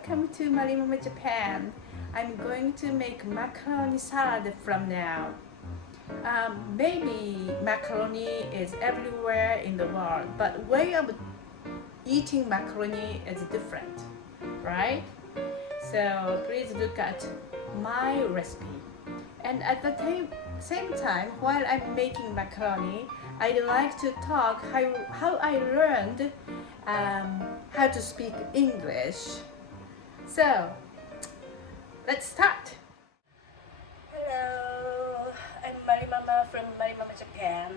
welcome to Marimama Japan. I'm going to make macaroni salad from now. Maybe macaroni is everywhere in the world, but way of eating macaroni is different, right? So please look at my recipe. And at the same time, while I'm making macaroni, I'd like to talk how I learned how to speak English. So, let's start. Hello, I'm Marimama from Marimama Japan.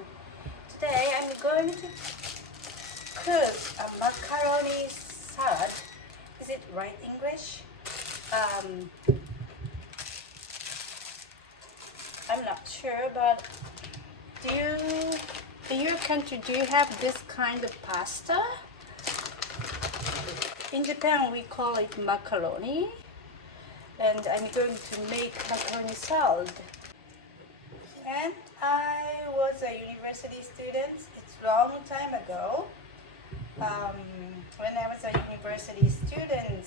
Today I'm going to cook a macaroni salad. Is it right English? I'm not sure, but in your country, do you have this kind of pasta? In Japan, we call it macaroni, and I'm going to make macaroni salad. And I was a university student. It's a long time ago. When I was a university student,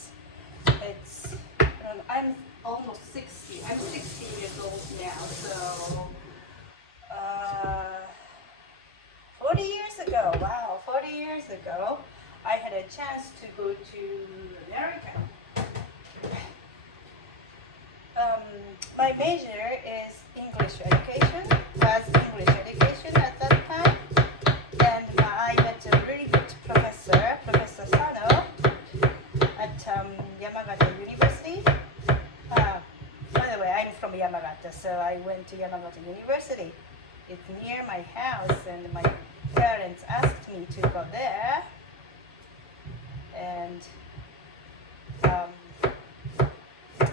I'm almost 60. I'm 60 years old now, so 40 years ago. Wow, 40 years ago, I had a chance to go to America. My major is English education, was English education at that time, and I met a really good professor, Professor Sano, at Yamagata University. By the way, I'm from Yamagata, so I went to Yamagata University. It's near my house, and my parents asked me to go there. And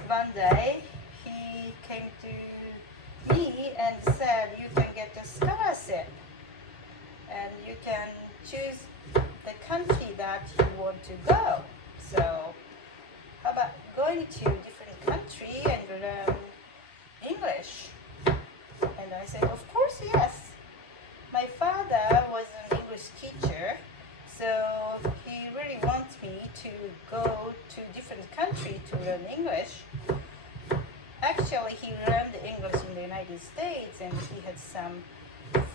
one day he came to me and said, you can get a scholarship and you can choose the country that you want to go. So how about going to a different country and learn English? And I said, of course, yes. My father was an English teacher, so he really wants me to go to a different country to learn English. Actually, he learned English in the United States and he had some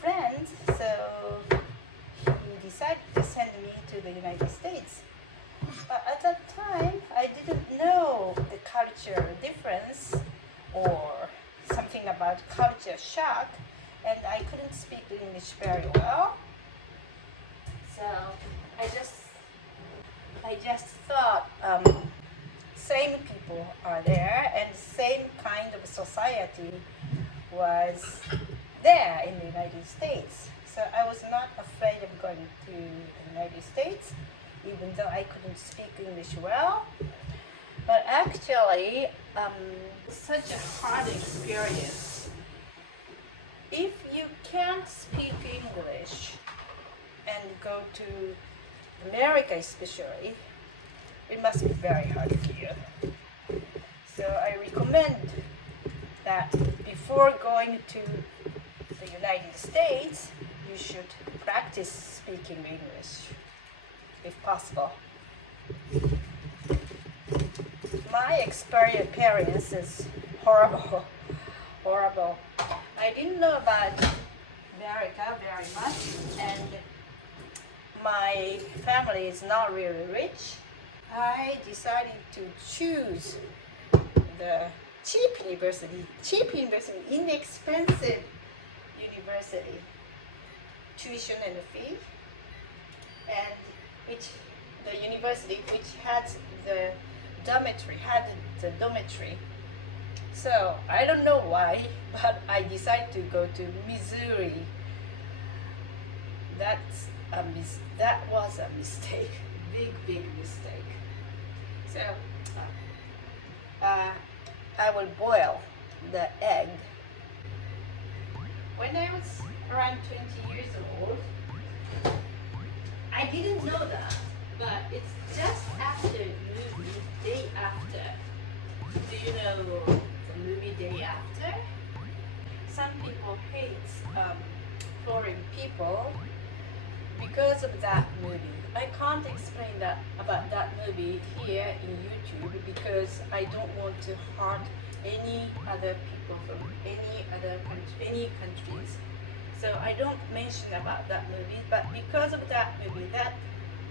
friends, so he decided to send me to the United States. But at that time, I didn't know the culture difference or something about culture shock, and I couldn't speak English very well. So I just thought same people are there and same kind of society was there in the United States. So I was not afraid of going to the United States, even though I couldn't speak English well. But actually, such a hard experience. If you can't speak English and go to America especially, it must be very hard for you. So I recommend that before going to the United States, you should practice speaking English, if possible. My experience is horrible. I didn't know about America very much, and my family is not really rich. I decided to choose the cheap university, inexpensive university, tuition and fee, and the university which had the dormitory. So I don't know why, but I decided to go to Missouri. That was a mistake, big mistake. So I will boil the egg. When I was around 20 years old, I didn't know that, but it's just after movie, day after. Do you know the movie Day After? Some people hate foreign people, because of that movie. I can't explain that about that movie here in YouTube because I don't want to hurt any other people from any other country, any countries. So I don't mention about that movie, but because of that movie, that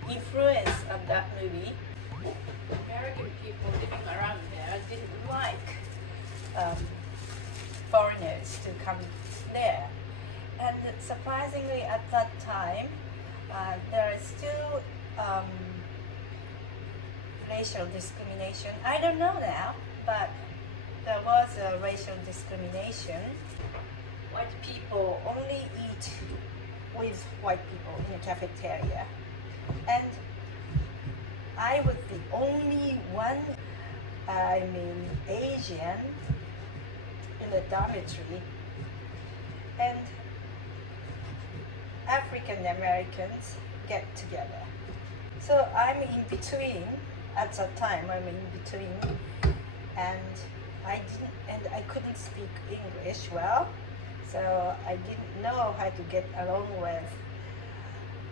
influence of that movie, American people living around there didn't like foreigners to come there. And surprisingly, at that time, there is still racial discrimination. I don't know now, but there was a racial discrimination. White people only eat with white people in a cafeteria. And I was the only one, Asian in the dormitory. And African Americans get together. So I'm in between, at that time I'm in between, and I couldn't speak English well, so I didn't know how to get along with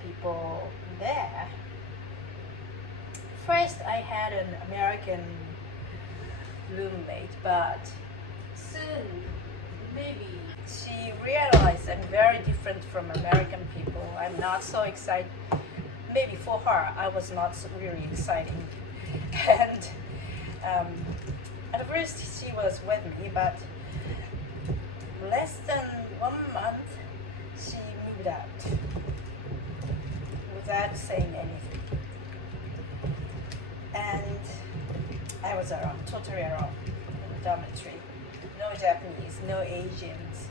people there. First I had an American roommate, but soon maybe she realized I'm very different from American people. I'm not so excited. Maybe for her, I was not so really exciting. And at first she was with me, but less than 1 month, she moved out without saying anything. And I was alone, totally alone in the dormitory. No Japanese, no Asians.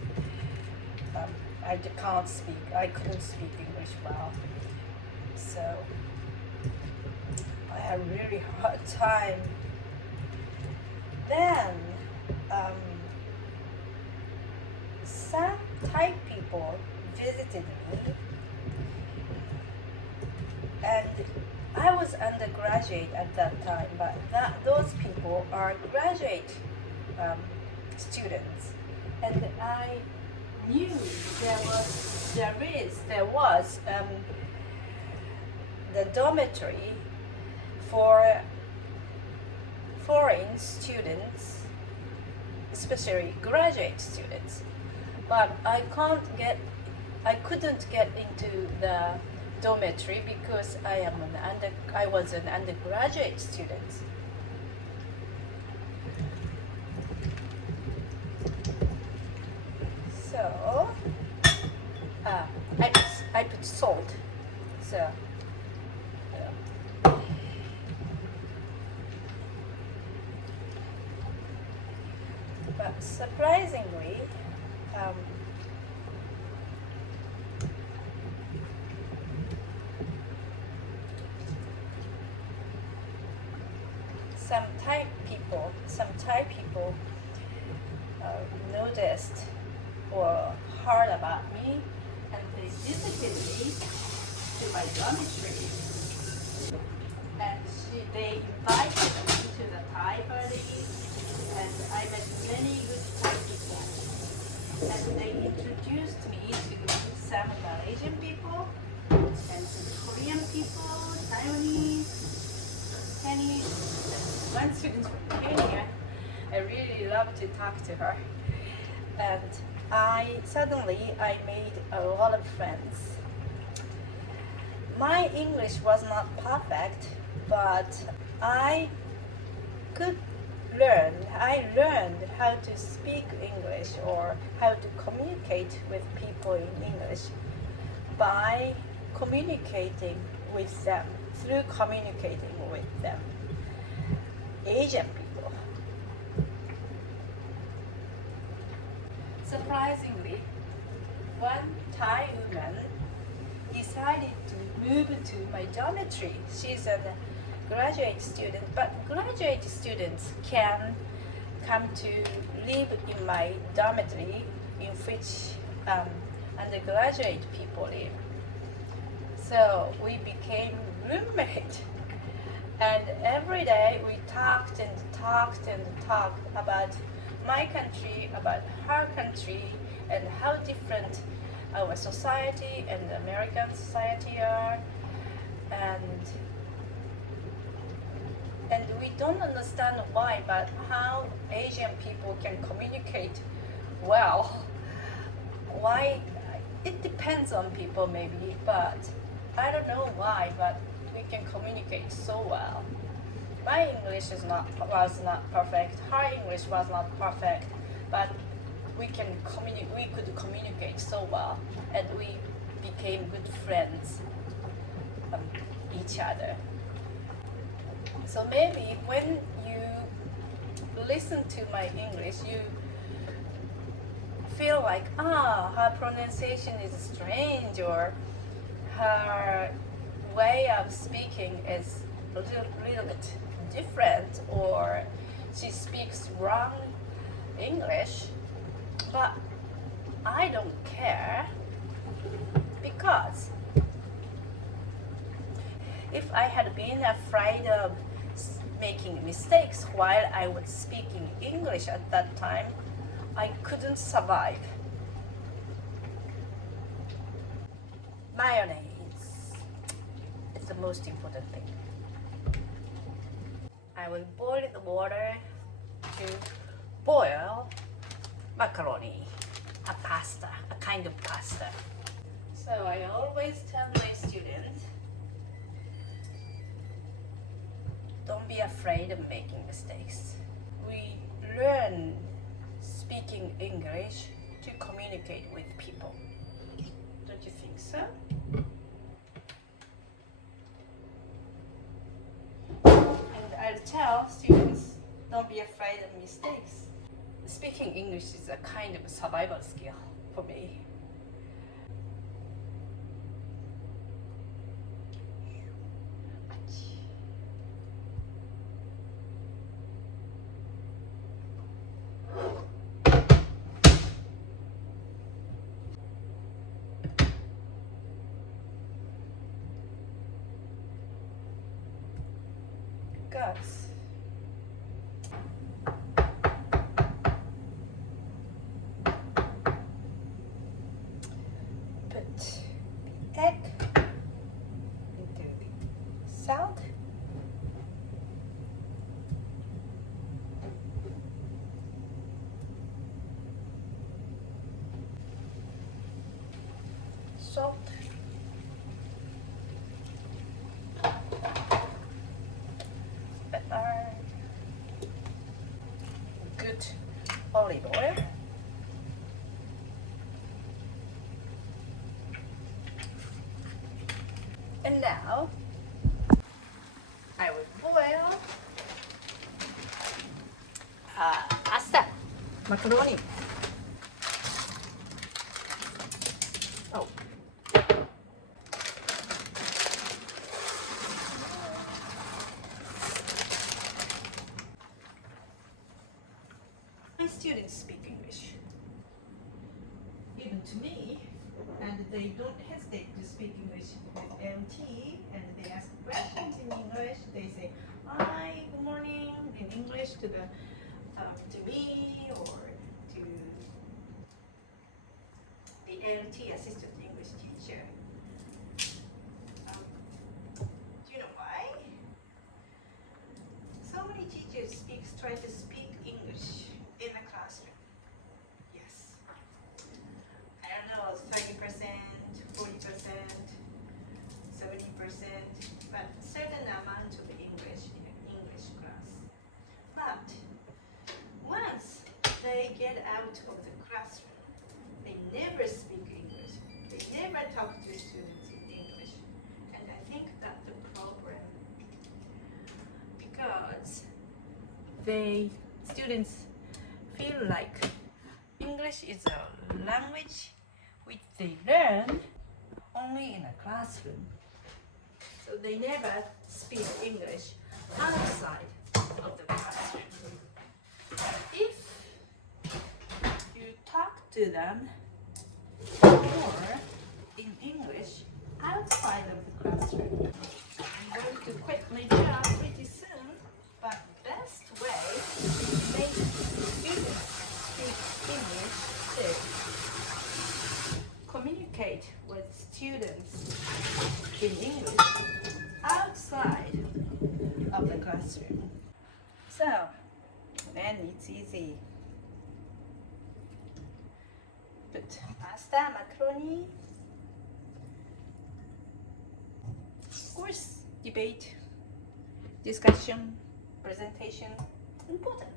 I can't speak. I couldn't speak English well, so I had a really hard time. Then some Thai people visited me, and I was undergraduate at that time, but those people are graduate students, and I knew there was the dormitory for foreign students, especially graduate students, but I couldn't get into the dormitory because I was an undergraduate student. So I put salt. So but surprisingly, some Thai people noticed or heard about me, and they visited me to my dormitory, and they invited me to the Thai party, and I met many good Thai people, and they introduced me to some Malaysian people and some Korean people, Taiwanese, Chinese, and one student from Kenya. I really loved to talk to her, and suddenly I made a lot of friends. My English was not perfect, but I learned how to speak English or how to communicate with people in English by communicating with them, through communicating with them, Asian people. Surprisingly, one Thai woman decided to move to my dormitory. She's a graduate student, but graduate students can come to live in my dormitory, in which undergraduate people live. So we became roommates, and every day we talked and talked and talked about my country, about her country, and how different our society and the American society are, and we don't understand why, but how Asian people can communicate well. Why? It depends on people maybe, but I don't know why, but we can communicate so well. My English was not perfect. Her English was not perfect, but we could communicate so well, and we became good friends of each other. So maybe when you listen to my English, you feel like, her pronunciation is strange, or her way of speaking is a little bit different, or she speaks wrong English. But I don't care, because if I had been afraid of making mistakes while I was speaking English at that time, I couldn't survive. Mayonnaise is the most important thing. I will boil the water to boil macaroni, a pasta, a kind of pasta. So I always tell my students, don't be afraid of making mistakes. We learn speaking English to communicate with people. Don't you think so? And I'll tell students, don't be afraid of mistakes. Speaking English is a kind of a survival skill for me. Guys, put the egg into the salt, salt, pepper, good olive oil, and now I will boil pasta, macaroni. Oh. My students speak English, even to me, and they don't hesitate to speak English with MT, and they ask questions in English. They say, "Hi, good morning," in English to me or to the LT, assistant English teacher. Do you know why? So many teachers try to speak English in the classroom. Yes. I don't know, 30%, 40%, 70%, but certain amount of English in an English class. But once they get out of the classroom, they never speak English. They never talk to students in English. And I think that's the problem. Because students feel like English is a language which they learn only in a classroom. So they never speak English outside of the classroom. If you talk to them more in English outside of the classroom, I'm going to quit my job pretty soon, but best way to make students speak English is communicate So, and it's easy. Put pasta, macaroni. Of course, debate, discussion, presentation, important.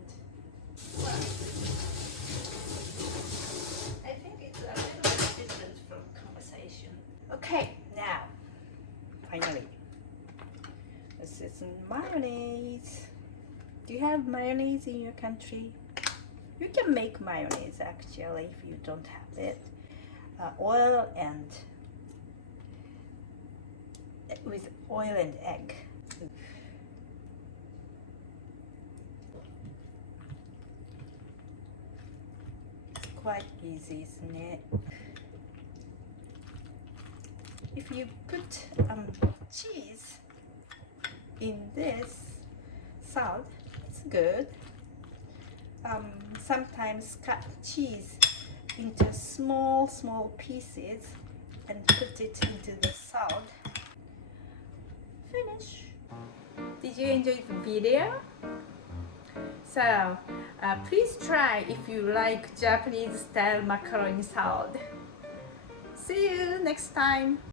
Well, I think it's a little bit different from conversation. Okay, now, finally, this is mayonnaise. Do you have mayonnaise in your country? You can make mayonnaise actually if you don't have it. Oil and with oil and egg. It's quite easy, isn't it? If you put cheese in this salad, it's good. Sometimes cut cheese into small pieces and put it into the salad. Finish. Did you enjoy the video? So please try if you like Japanese style macaroni salad. See you next time.